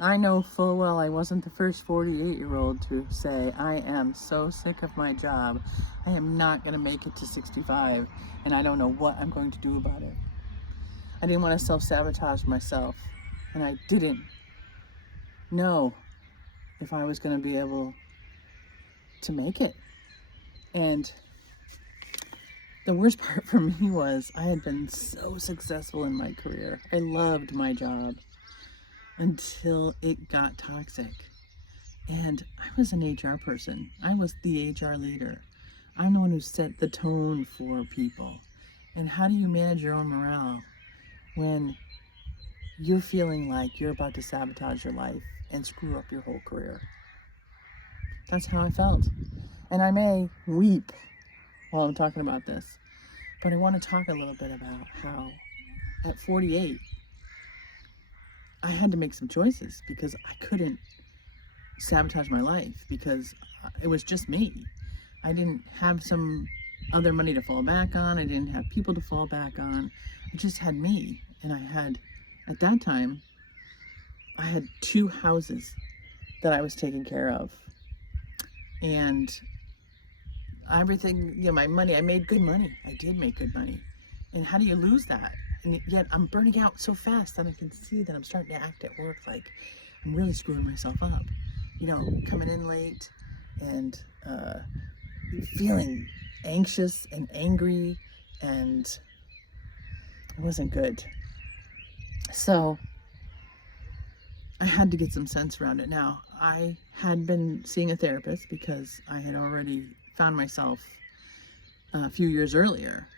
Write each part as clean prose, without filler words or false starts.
I know full well I wasn't the first 48-year-old to say, I am so sick of my job. I am not going to make it to 65, and I don't know what I'm going to do about it. I didn't want to self-sabotage myself, and I didn't know if I was going to be able to make it. And the worst part for me was I had been so successful in my career. I loved my job until it got toxic. And I was an HR person. I was the HR leader. I'm the one who set the tone for people. And how do you manage your own morale when you're feeling like you're about to sabotage your life and screw up your whole career? That's how I felt. And I may weep while I'm talking about this, but I want to talk a little bit about how at 48, I had to make some choices because I couldn't sabotage my life because it was just me. I didn't have some other money to fall back on. I didn't have people to fall back on. I just had me. And I had, at that time, I had 2 houses that I was taking care of. And everything, my money, I made good money. I did make good money. And how do you lose that? And yet I'm burning out so fast that I can see that I'm starting to act at work like I'm really screwing myself up. Coming in late and feeling anxious and angry, and it wasn't good. So I had to get some sense around it. Now, I had been seeing a therapist because I had already found myself a few years earlier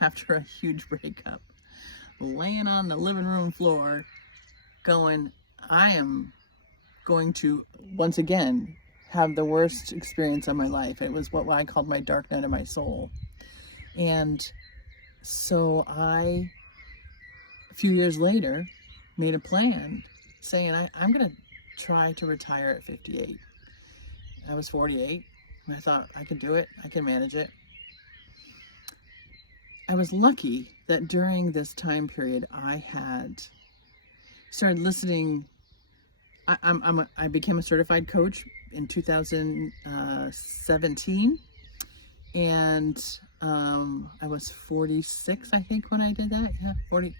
after a huge breakup, laying on the living room floor going, I am going to once again have the worst experience of my life. It was what I called my dark night of my soul. And so a few years later, made a plan saying I'm going to try to retire at 58. I was 48. And I thought I could do it. I can manage it. I was lucky that during this time period, I had started listening. I became a certified coach in 2017, and I was 46, I think, when I did that. Yeah, 40.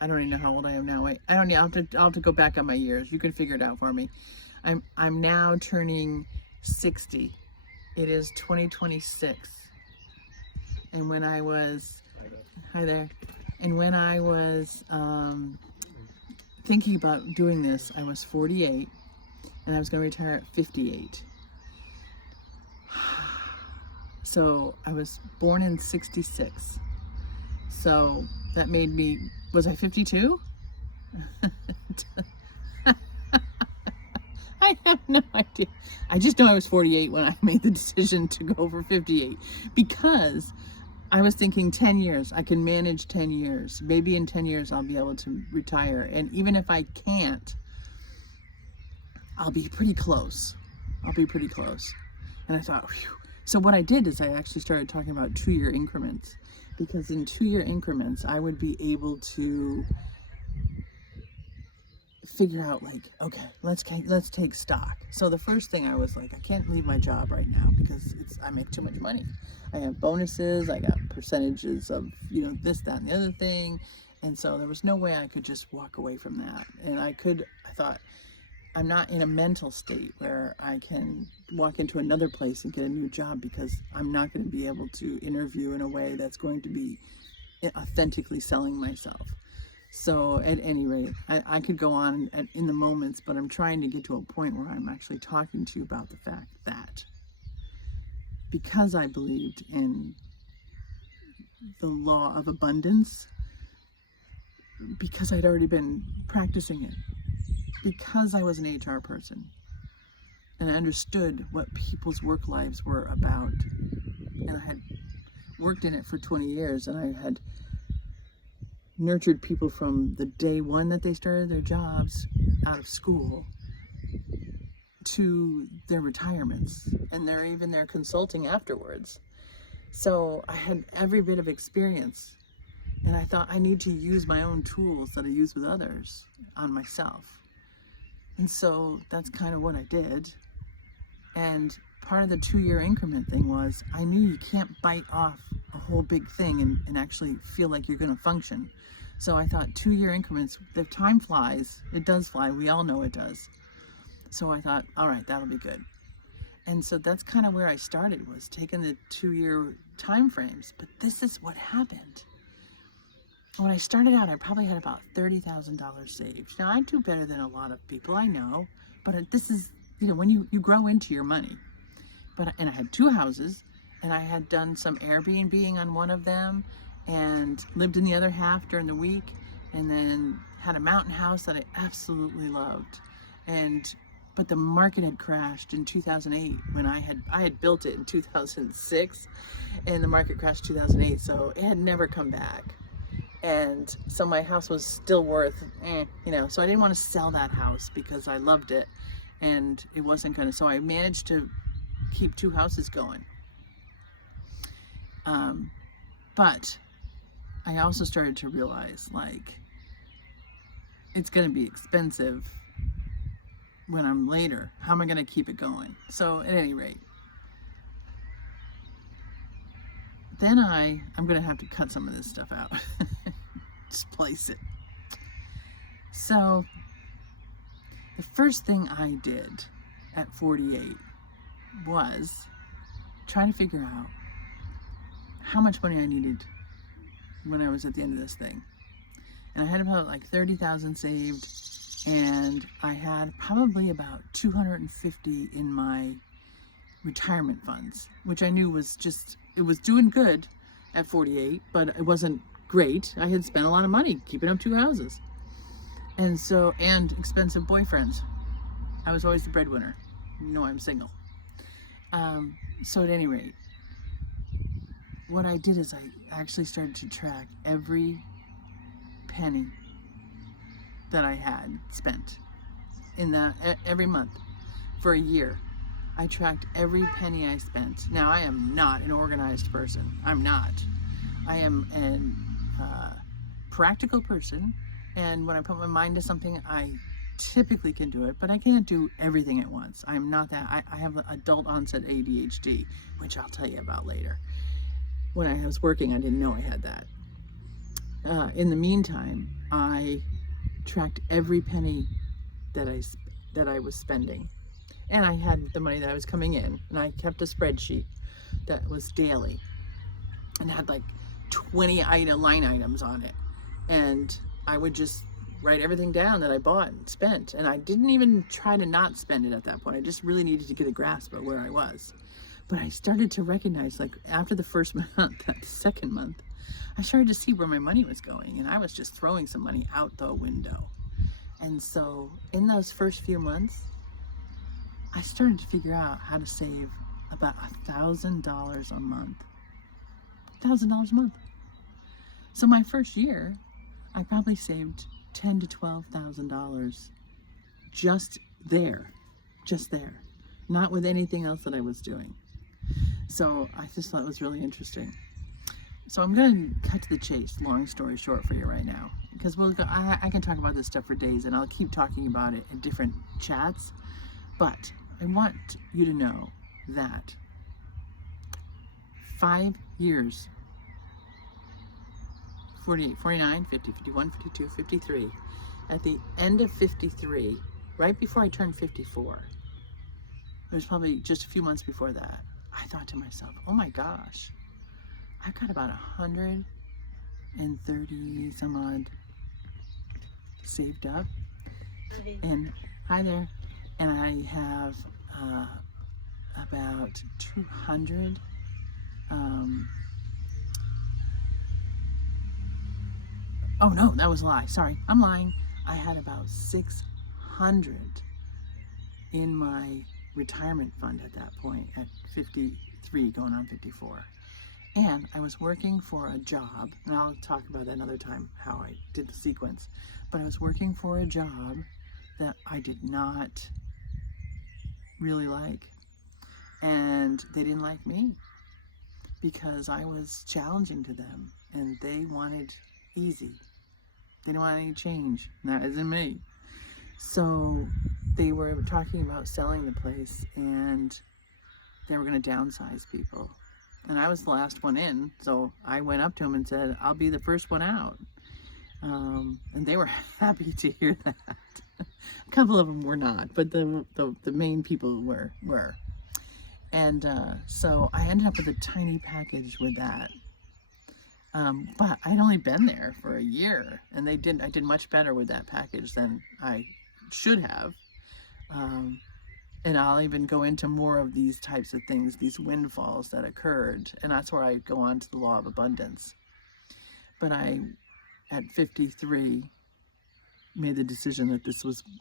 I don't even know how old I am now. Wait, I don't know. I'll have to go back on my years. You can figure it out for me. I'm now turning 60. It is 2026. And when I was, hi there. And when I was thinking about doing this, I was 48, and I was going to retire at 58. So I was born in 66. So that made me, was I 52? I have no idea. I just know I was 48 when I made the decision to go for 58, because I was thinking 10 years, I can manage 10 years. Maybe in 10 years I'll be able to retire. And even if I can't, I'll be pretty close. And I thought, whew. So what I did is I actually started talking about 2-year increments, because in 2-year increments, I would be able to figure out, like, okay, let's take stock. So the first thing I was like, I can't leave my job right now because I make too much money. I have bonuses, I got percentages of, this, that, and the other thing. And so there was no way I could just walk away from that. And I thought, I'm not in a mental state where I can walk into another place and get a new job, because I'm not going to be able to interview in a way that's going to be authentically selling myself. So at any rate, I could go on in the moments, but I'm trying to get to a point where I'm actually talking to you about the fact that because I believed in the law of abundance, because I'd already been practicing it, because I was an HR person, and I understood what people's work lives were about, and I had worked in it for 20 years, and I had nurtured people from the day one that they started their jobs out of school to their retirements, and even their consulting afterwards. So I had every bit of experience, and I thought I need to use my own tools that I use with others on myself. And so that's kind of what I did. And part of the 2-year increment thing was I knew you can't bite off a whole big thing and actually feel like you're going to function. So I thought 2-year increments, the time flies. It does fly. We all know it does. So I thought, all right, that'll be good. And so that's kind of where I started, was taking the 2-year time frames. But this is what happened. When I started out, I probably had about $30,000 saved. Now, I do better than a lot of people, I know. But this is, when you grow into your money. And I had 2 houses, and I had done some Airbnb-ing on one of them, and lived in the other half during the week, and then had a mountain house that I absolutely loved. But the market had crashed in 2008 when I had built it in 2006, and the market crashed 2008, so it had never come back. And so my house was still worth, so I didn't want to sell that house because I loved it, and it wasn't gonna, so I managed to keep 2 houses going. But I also started to realize, like, it's gonna be expensive when I'm later. How am I gonna keep it going? So at any rate, then I'm gonna have to cut some of this stuff out. Just place it. So the first thing I did at 48 was try to figure out how much money I needed when I was at the end of this thing. And I had about like 30,000 saved, and I had probably about 250 in my retirement funds, which I knew was it was doing good at 48, but it wasn't great. I had spent a lot of money keeping up 2 houses. And expensive boyfriends. I was always the breadwinner. I'm single. So at any rate, what I did is I actually started to track every penny that I had spent every month for a year. I tracked every penny I spent. Now, I am not an organized person. I'm not. I am a practical person, and when I put my mind to something, I typically can do it, but I can't do everything at once. I'm not that. I have adult onset ADHD, which I'll tell you about later. When I was working, I didn't know I had that. In the meantime, I tracked every penny that I was spending, and I had the money that I was coming in, and I kept a spreadsheet that was daily and had like 20 line items on it, and I would just write everything down that I bought and spent, and I didn't even try to not spend it at that point. I just really needed to get a grasp of where I was. But I started to recognize, like, after the first month, the second month, I started to see where my money was going, and I was just throwing some money out the window. And so in those first few months, I started to figure out how to save about $1,000 a month. $1,000 a month. So my first year, I probably saved $10,000 to $12,000 just there, not with anything else that I was doing. So I just thought it was really interesting. So I'm going to cut to the chase, long story short, for you right now, because I can talk about this stuff for days, and I'll keep talking about it in different chats. But I want you to know that 5 years, 48, 49, 50, 51, 52, 53, at the end of 53, right before I turned 54, it was probably just a few months before that, I thought to myself, oh my gosh, I've got about 130 some odd saved up. And hi there. And I have about 200 oh no, that was a lie. Sorry, I'm lying. I had about 600 in my retirement fund at that point, at 53, going on 54. And I was working for a job, and I'll talk about that another time, how I did the sequence, but I was working for a job that I did not really like, and they didn't like me because I was challenging to them, and they wanted easy. They didn't want any change, and that isn't me. So they were talking about selling the place, and they were going to downsize people. And I was the last one in, so I went up to them and said, I'll be the first one out. And they were happy to hear that. A couple of them were not, but the main people were. And so I ended up with a tiny package with that. But I'd only been there for a year, and I did much better with that package than I should have. And I'll even go into more of these types of things, these windfalls that occurred, and that's where I go on to the law of abundance. But I, at 53, made the decision that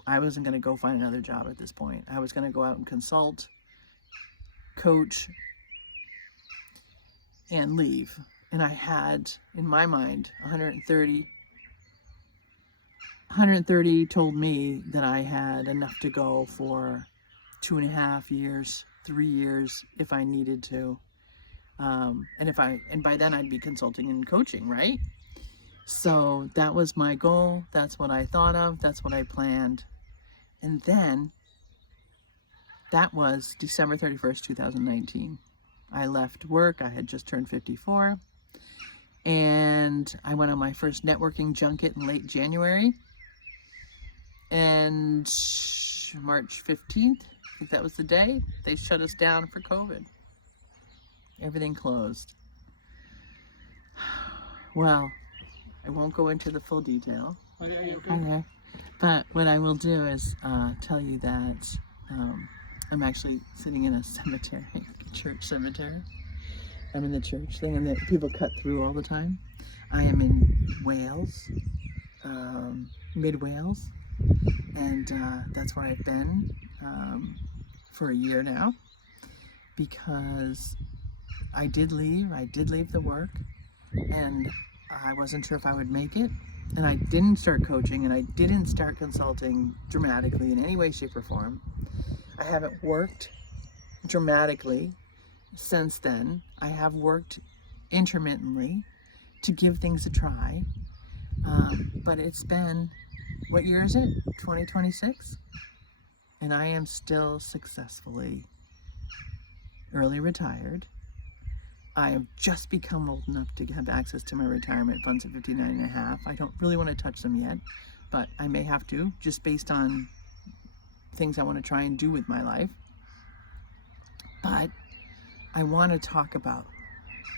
I wasn't going to go find another job at this point. I was going to go out and consult, coach, and leave. And I had, in my mind, 130 told me that I had enough to go for 2.5 years, 3 years, if I needed to. And by then I'd be consulting and coaching, right? So that was my goal. That's what I thought of. That's what I planned. And then that was December 31st, 2019. I left work. I had just turned 54. And I went on my first networking junket in late January. And March 15th, I think that was the day, they shut us down for COVID. Everything closed. Well, I won't go into the full detail. Okay. But what I will do is tell you that I'm actually sitting in a cemetery, church cemetery. I'm in the church thing, and that people cut through all the time. I am in Wales, mid-Wales, and that's where I've been for a year now, because I did leave the work, and I wasn't sure if I would make it, and I didn't start coaching, and I didn't start consulting dramatically in any way, shape, or form. I haven't worked dramatically since then. I have worked intermittently to give things a try, but it's been, what year is it? 2026? And I am still successfully early retired. I have just become old enough to have access to my retirement funds at 59 and a half. I don't really want to touch them yet, but I may have to, just based on things I want to try and do with my life. But I want to talk about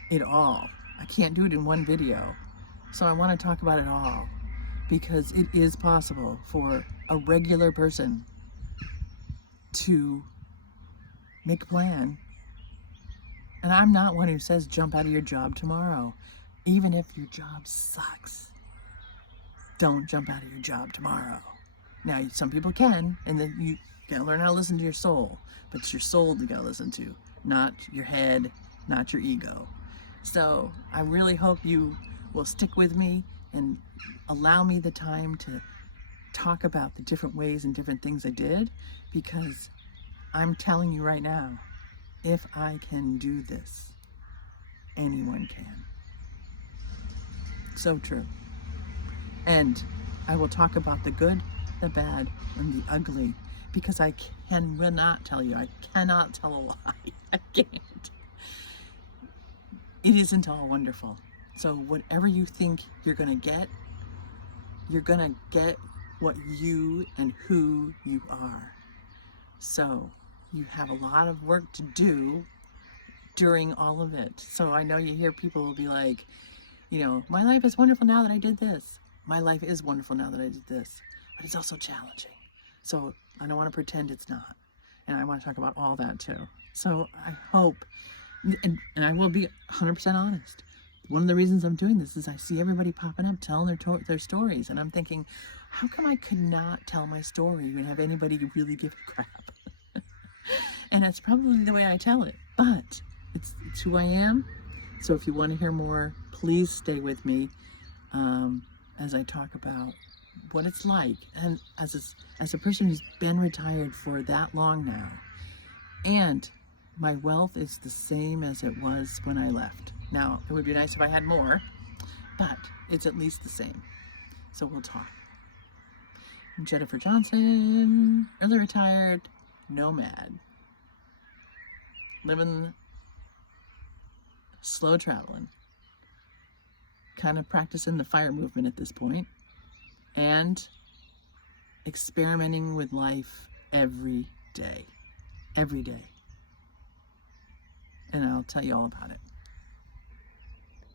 it all. I can't do it in one video. So I want to talk about it all, because it is possible for a regular person to make a plan. And I'm not one who says jump out of your job tomorrow. Even if your job sucks, don't jump out of your job tomorrow. Now, some people can, and then you gotta learn how to listen to your soul. But it's your soul you gotta listen to, not your head, not your ego. So I really hope you will stick with me and allow me the time to talk about the different ways and different things I did, because I'm telling you right now, if I can do this, anyone can. So true. And I will talk about the good, the bad, and the ugly, because I will not tell you. I cannot tell a lie. I can't. It isn't all wonderful. So whatever you think you're going to get what you and who you are. So you have a lot of work to do during all of it. So I know you hear people will be like, my life is wonderful now that I did this. My life is wonderful now that I did this, but it's also challenging. So I don't want to pretend it's not. And I want to talk about all that too. So I hope, and I will be 100% honest. One of the reasons I'm doing this is I see everybody popping up telling their stories, and I'm thinking, how come I could not tell my story and have anybody really give a crap? And that's probably the way I tell it, but it's who I am. So if you want to hear more, please stay with me as I talk about what it's like, and as a person who's been retired for that long now, and my wealth is the same as it was when I left. Now, it would be nice if I had more, but it's at least the same. So we'll talk. Jennifer Johnson, early retired, nomad, living, slow traveling, kind of practicing the fire movement at this point, and experimenting with life every day. Every day. And I'll tell you all about it.